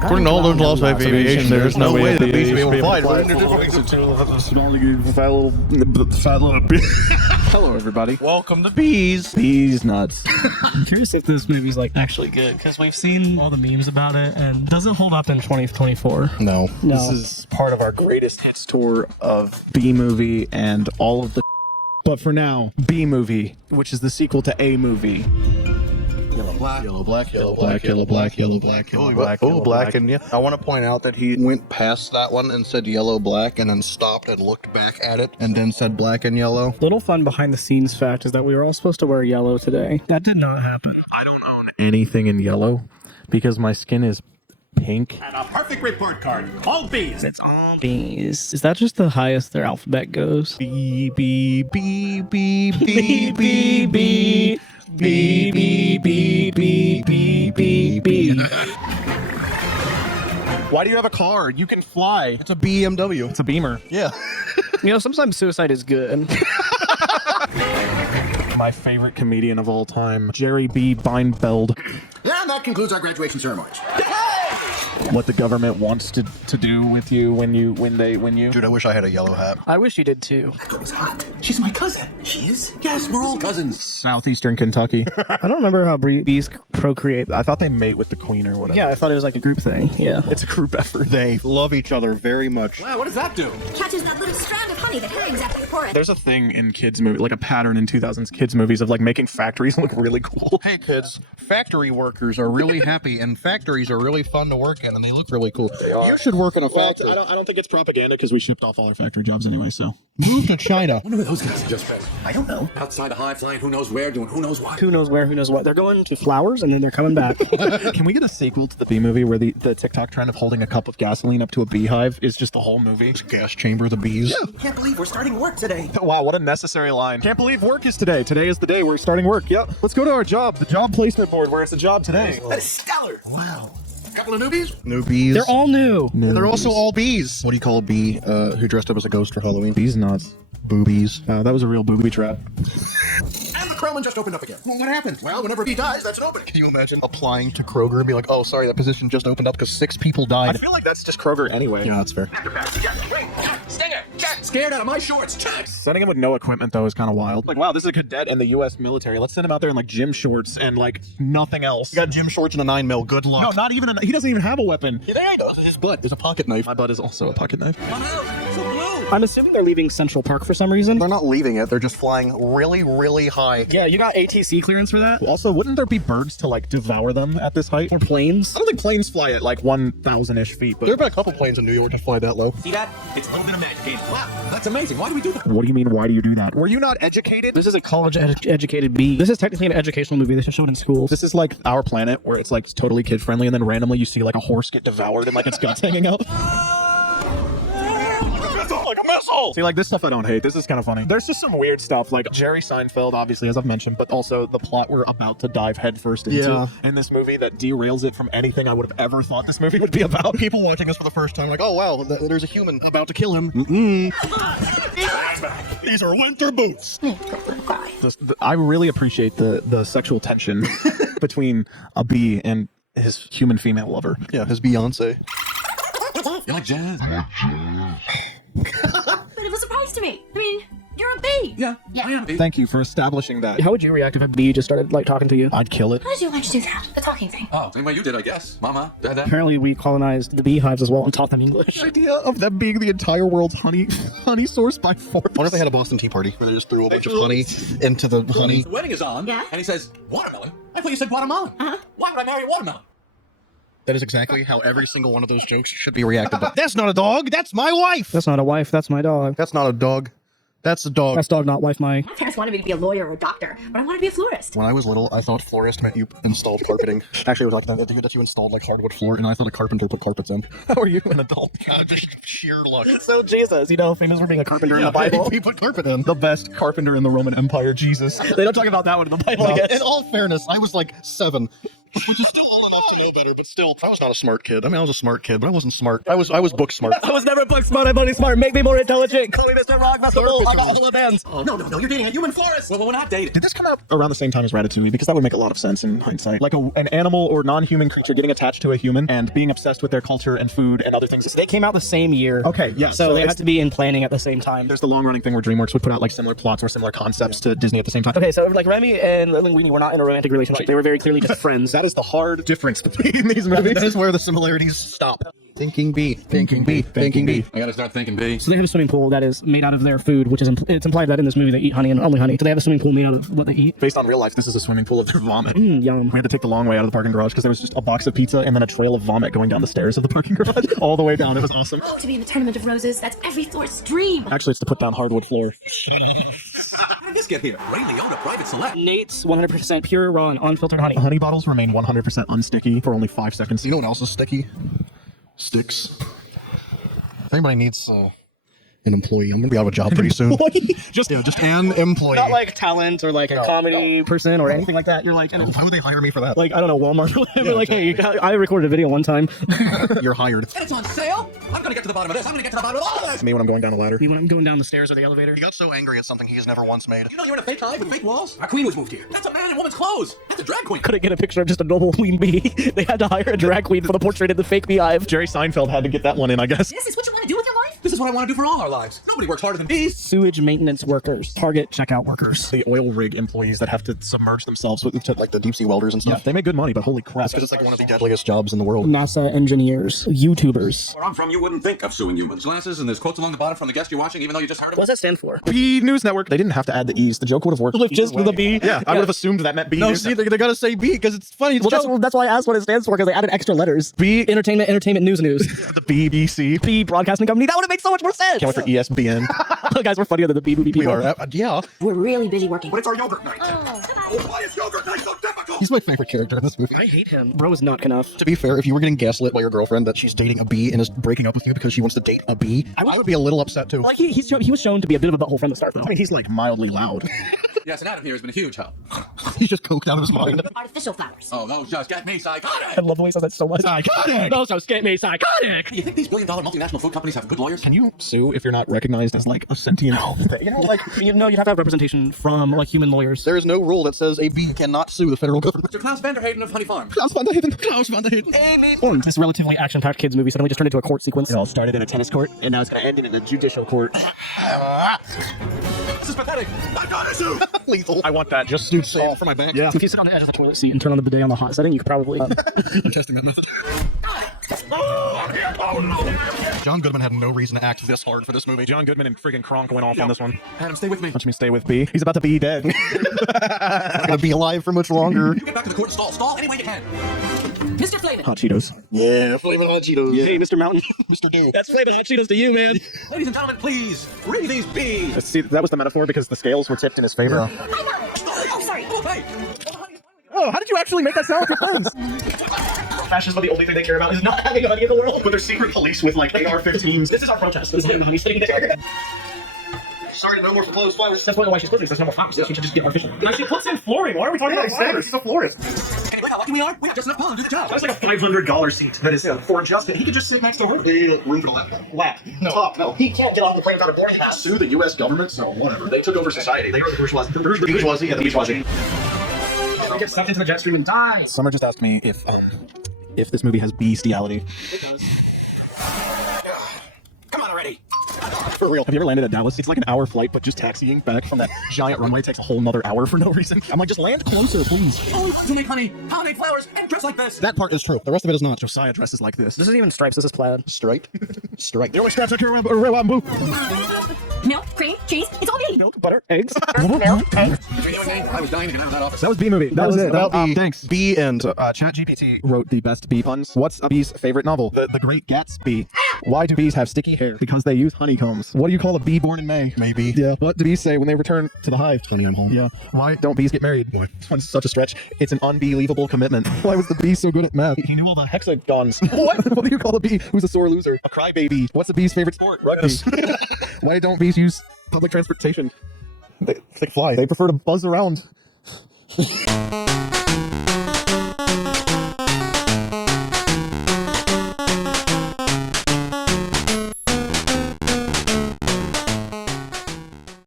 According to all those laws of aviation, there's no way the bees will be able to fly. Hello, everybody. Welcome to Bees. Bees nuts. I'm curious if this movie's like actually good because we've seen all the memes about it and it doesn't hold up in 2024. No. This is part of our greatest hits tour of B movie and all of the. But for now, B movie, which is the sequel to A movie. Yellow, black, yellow, black, yellow, black, yellow, black, yellow, black, yellow, black. Oh, black, and yeah. I want to point out that he went past that one and said yellow, black, and then stopped and looked back at it and then said black and yellow. Little fun behind the scenes fact is that we were all supposed to wear yellow today. That did not happen. I don't own anything in yellow because my skin is pink. And a perfect report card. All B's. It's all bees. Is that just the highest their alphabet goes? B, B, B, B, B, B, B. B, B, B, B, B, B, B. Why do you have a car? You can fly. It's a BMW. It's a Beamer. Yeah. You know, sometimes suicide is good. My favorite comedian of all time, Jerry B. Beinfeld. And that concludes our graduation ceremony. What the government wants to do with you when you. Dude, I wish I had a yellow hat. I wish you did too. That girl is hot. She's my cousin. She is? Yes, we're all cousins. Southeastern Kentucky. I don't remember how bees procreate. I thought they mate with the queen or whatever. Yeah, I thought it was like a group thing. Yeah. It's a group effort. They love each other very much. Wow, what does that do? Catches that little strand of honey that herrings after you pour it. There's a thing in kids' movies, like a pattern in 2000s kids' movies of like making factories look really cool. Hey kids, factory workers are really happy and factories are really fun to work in and they look really cool. You should work in a factory. I don't think it's propaganda because we shipped off all our factory jobs anyway, so. Move to China. I wonder where those guys have just been. I don't know. Outside the hive, flying who knows where, doing who knows what. Who knows where, who knows what. They're going to flowers and then they're coming back. Can we get a sequel to the bee movie where the TikTok trend of holding a cup of gasoline up to a beehive is just the whole movie? Gas chamber of the bees. Yeah. Can't believe we're starting work today. Wow, what a necessary line. Can't believe work is today. Today is the day we're starting work. Yep. Let's go to our job, the job placement board where it's a job today. That is stellar. Wow. Couple of newbies? No bees. They're all new. And they're also all bees. What do you call a bee who dressed up as a ghost for Halloween? Bees nuts. Boobies. That was a real booby trap. And the Krellman just opened up again. Well, what happened? Well, whenever he dies, that's an opening. Can you imagine applying to Kroger and be like, oh, sorry, that position just opened up because 6 people I died? feel like that's just Kroger anyway. Yeah, that's fair. Stinger! Jack! Scared out of my shorts! Jack! Sending him with no equipment, though, is kind of wild. Like, wow, this is a cadet in the U.S. military. Let's send him out there in, like, gym shorts and, like, nothing else. You got gym shorts and a 9mm. Good luck. No, not even he doesn't even have a weapon. Yeah, he does. His butt is a pocket knife. My butt is also a pocket knife. Come out! So blue! I'm assuming they're leaving Central Park for some reason. They're not leaving it. They're just flying really, really high. Yeah, you got ATC clearance for that? Also, wouldn't there be birds to, like, devour them at this height? Or planes? I don't think planes fly at, like, 1,000-ish feet, but... There have been a couple planes in New York that fly that low. See that? It's a little bit of magic. Wow, that's amazing. Why do we do that? What do you mean, why do you do that? Were you not educated? This is a college-educated bee. This is technically an educational movie. They should show it in schools. This is like Our Planet, where it's, like, totally kid-friendly, and then randomly you see, like, a horse get devoured and, like, its guts hanging out. Like a missile! See, like, this stuff I don't hate. This is kind of funny. There's just some weird stuff, like Jerry Seinfeld, obviously, as I've mentioned, but also the plot we're about to dive headfirst into in this movie that derails it from anything I would have ever thought this movie would be about. People watching this for the first time, like, oh, wow, there's a human about to kill him. These are winter boots. I really appreciate the sexual tension between a bee and his human female lover. Yeah, his Beyonce. You like jazz? But it was a surprise to me. I mean, you're a bee. Yeah, I am. Thank you for establishing that. How would you react if a bee just started, like, talking to you? I'd kill it. How did you like to do that? The talking thing. Oh, same way you did, I guess. Mama, Dada. Apparently, we colonized the beehives as well and taught them English. The idea of them being the entire world's honey source by force. I wonder if they had a Boston Tea Party where they just threw a bunch of honey into the honey. The wedding is on. Yeah? And he says, watermelon? I thought you said watermelon. Why would I marry a watermelon? That is exactly how every single one of those jokes should be reacted. But that's not a dog. That's my wife. That's not a wife. That's my dog. That's not a dog. That's a dog. That's dog, not wife, my. My parents wanted me to be a lawyer or a doctor, but I wanted to be a florist. When I was little, I thought florist meant you installed carpeting. Actually, it was like that you installed like hardwood floor, and I thought a carpenter put carpets in. How are you an adult? Just sheer luck. So Jesus, famous for being a carpenter in the Bible. He put carpet in. The best carpenter in the Roman Empire, Jesus. They don't talk about that one in the Bible. No, in all fairness, I was like 7. Which is still old enough to know better, but still, I was not a smart kid. I mean, I was a smart kid, but I wasn't smart. I was book smart. I was never book smart. I'm only smart. Make me more intelligent. Call me Mr. Rock Festival. I got hella bands. Oh, no, you're dating a human florist. Well, we're not dating. Did this come out around the same time as Ratatouille? Because that would make a lot of sense in hindsight. Like an animal or non-human creature getting attached to a human and being obsessed with their culture and food and other things. They came out the same year. Okay, yeah. So they it's- have to be in planning at the same time. There's the long-running thing where DreamWorks would put out like similar plots or similar concepts to Disney at the same time. Okay, so like Remy and Linguini were not in a romantic relationship. They were very clearly just friends. That is the hard difference between these movies. That is where the similarities stop. Thinking B, thinking B, thinking B. I gotta start thinking B. So they have a swimming pool that is made out of their food, which is it's implied that in this movie they eat honey and only honey. So they have a swimming pool made out of what they eat. Based on real life, this is a swimming pool of their vomit. Yum. We had to take the long way out of the parking garage because there was just a box of pizza and then a trail of vomit going down the stairs of the parking garage all the way down. It was awesome. Oh, to be in the Tournament of Roses, that's every florist's dream. Actually, it's to put down hardwood floor. How did this get here? Ray Liotta Private Select. Nate's 100% pure, raw, and unfiltered honey. Honey bottles remain 100% unsticky for only 5 seconds. You know what else is sticky? Sticks. If anybody needs an employee, I'm gonna be out of a job pretty soon. just an employee. Not like talent or like a comedy person or anything like that. You're like, Why would they hire me for that? like I don't know, Walmart. They're like, hey, I recorded a video one time. You're hired. And it's on sale? I'm gonna get to the bottom of this. I'm gonna get to the bottom of all of this. Me when I'm going down the ladder. When I'm going down the stairs or the elevator. He got so angry at something he's never once made. You know you're in a fake hive with fake walls? Our queen was moved here. That's a man in woman's clothes. That's a drag queen. Couldn't get a picture of just a normal queen bee. They had to hire a drag queen for the portrait of the fake beehive. Jerry Seinfeld had to get that one in, I guess. This is what you want to do with your life? This is what I want to do for all our lives. Nobody works harder than bees. Sewage maintenance workers, Target checkout workers. The oil rig employees that have to submerge themselves with to, like the deep sea welders and stuff. They make good money, but holy crap. Because it's like one of the deadliest jobs in the world. NASA engineers, YouTubers. Where I'm from, you wouldn't think of suing humans. Glasses and there's quotes along the bottom from the guest you're watching, even though you just heard of What does that stand for? B News Network. They didn't have to add the E's. The joke would have worked. With just either the way. B? Yeah, I would have assumed that meant B. No, News see, they gotta say B because it's funny. It's Well, that's why I asked what it stands for, because they added extra letters. B. Entertainment, news. The BBC. B broadcasting company. That would have made so much more sense. Can't wait for ESPN. Guys, we're funnier than the BBB people. We are. Yeah. We're really busy working. But it's our yogurt night. Why is yogurt night so difficult? He's my favorite character in this movie. I hate him. Bro is not enough. To be fair, if you were getting gaslit by your girlfriend that she's dating a bee and is breaking up with you because she wants to date a bee, I would be a little upset too. Like he was shown to be a bit of a butthole from the start, though. I mean, he's like mildly loud. Yes, and Adam here has been a huge help. He's just coked out of his mind. Artificial flowers. Oh, those just get me psychotic. I love the way he says that so much. Psychotic. Those just get me psychotic. Do you think these billion-dollar multinational food companies have good lawyers? Can you sue if you're not recognized as like a sentient thing? You know, like You'd have to have representation from like human lawyers. There is no rule that says a bee cannot sue the federal government. Mr. Klaus Vanderhayden of Honey Farm. Klaus van der Hayden. This relatively action-packed kids movie suddenly just turned into a court sequence. it all started in a tennis court and now it's gonna end in a judicial court. This is pathetic. I gotta sue. Lethal. I want that just All for my back. Yeah. If you sit on the edge of the toilet seat and turn on the bidet on the hot setting, you could probably. I'm testing that method. John Goodman had no reason to act this hard for this movie. John Goodman and friggin' Kronk went off on this one. Adam, stay with me. Watch me stay with B. He's about to be dead. Not gonna be alive for much longer. Get back to the court and stall. Stall any way you can. Mr. Flavin. Hot Cheetos. Yeah, flavor hot Cheetos. Hey, Mr. Mountain. Mr. Gay. That's flavor hot Cheetos to you, man. Ladies and gentlemen, please, free these bees. See, that was the metaphor because the scales were tipped in his favor. Oh, sorry. Oh, hey. Oh, how did you actually make that sound with your friends? Fascism, the only thing they care about is not having a honey in the world. But they're secret police with like AR-15s. This is our protest. This is the honey sitting there. Sorry, no more clothes flowers. That's why she's cooking. There's no more flowers. We should just get artificial. She puts in flooring. Why are we talking about flowers? He's a florist. Anyway, how lucky we are. We have just enough pollen to do the job. That's like a $500 seat that is for Justin. He could just sit next to her. They need room for the Lap. No. Top. No. He can't get off the plane without a boarding pass. Sue the U.S. government? So whatever. They took over society. They were the bourgeoisie. The bourgeoisie. Yeah, the bourgeoisie. They get sucked into the jet stream and die. Summer just asked me if this movie has bestiality. Come on already. For real. Have you ever landed at Dallas? It's like an hour flight, but just taxiing back from that giant runway takes a whole nother hour for no reason. I'm like, just land closer, please. Only to make honey, pollinate flowers, and dress like this. That part is true. The rest of it is not. Josiah dresses like this. This isn't even stripes. This is plaid. Stripe. Stripe. The only straps I care about are bamboo. Milk, cream, cheese. It's all me. Milk, butter, eggs. Milk, eggs. I was dying to get out of that office. That was B movie. That was it. About the Thanks. B and ChatGPT wrote the best bee puns. What's a bee's favorite novel? The Great Gatsby. Why do bees have sticky hair? Because they use honeycombs. What do you call a bee born in May? Maybe. Yeah. What do bees say when they return to the hive? Honey, I'm home. Yeah. Why don't bees get married? This one's such a stretch. It's an unbelievable commitment. Why was the bee so good at math? He knew all the hexagons. What? What do you call a bee who's a sore loser? A crybaby. What's a bee's favorite sport? Rugby. Why don't bees use public transportation? They fly. They prefer to buzz around.